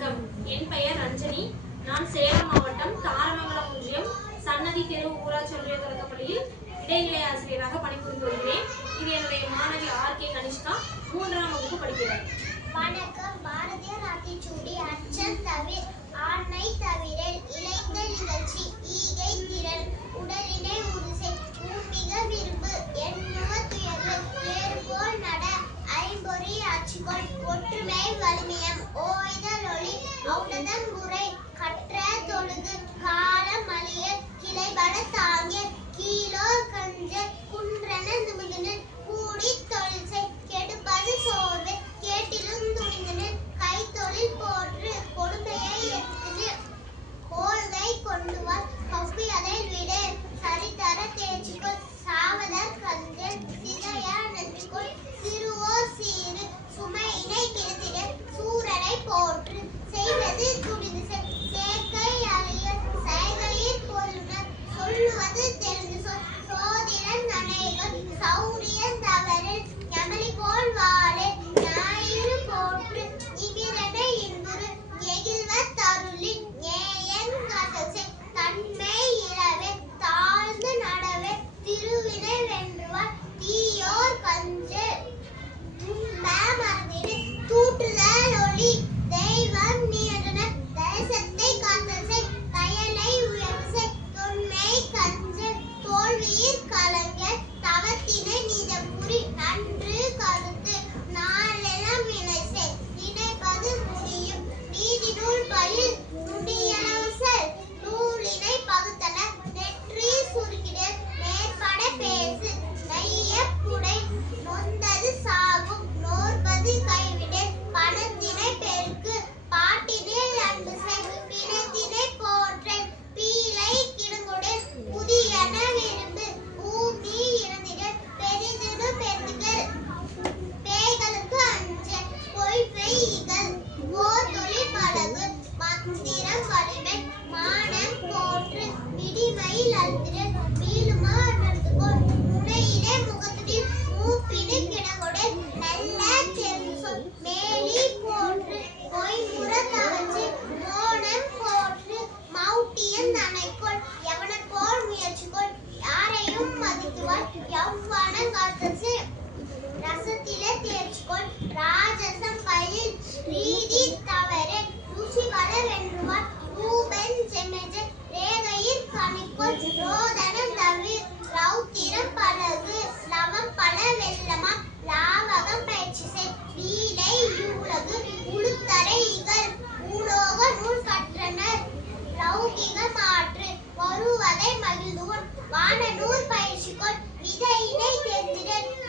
வணக்கம். என் பெயர் ரஞ்சனி. நான் சேலம் மாவட்டம் தாரமங்கலம் ஒன்றியம் சன்னதி தெரு ஊராட்சி ஒன்றிய தொடக்கப்பள்ளியில் இடைநிலை லாவகம் பயிற்சி செய். வீலை யூலகு. உளுத்தரை இகல் நூல் கற்றனர். லௌகிக மாற்று. வருவதை மகிழ்ந்து வான நூல் பயிற்சி 一対一で指定する。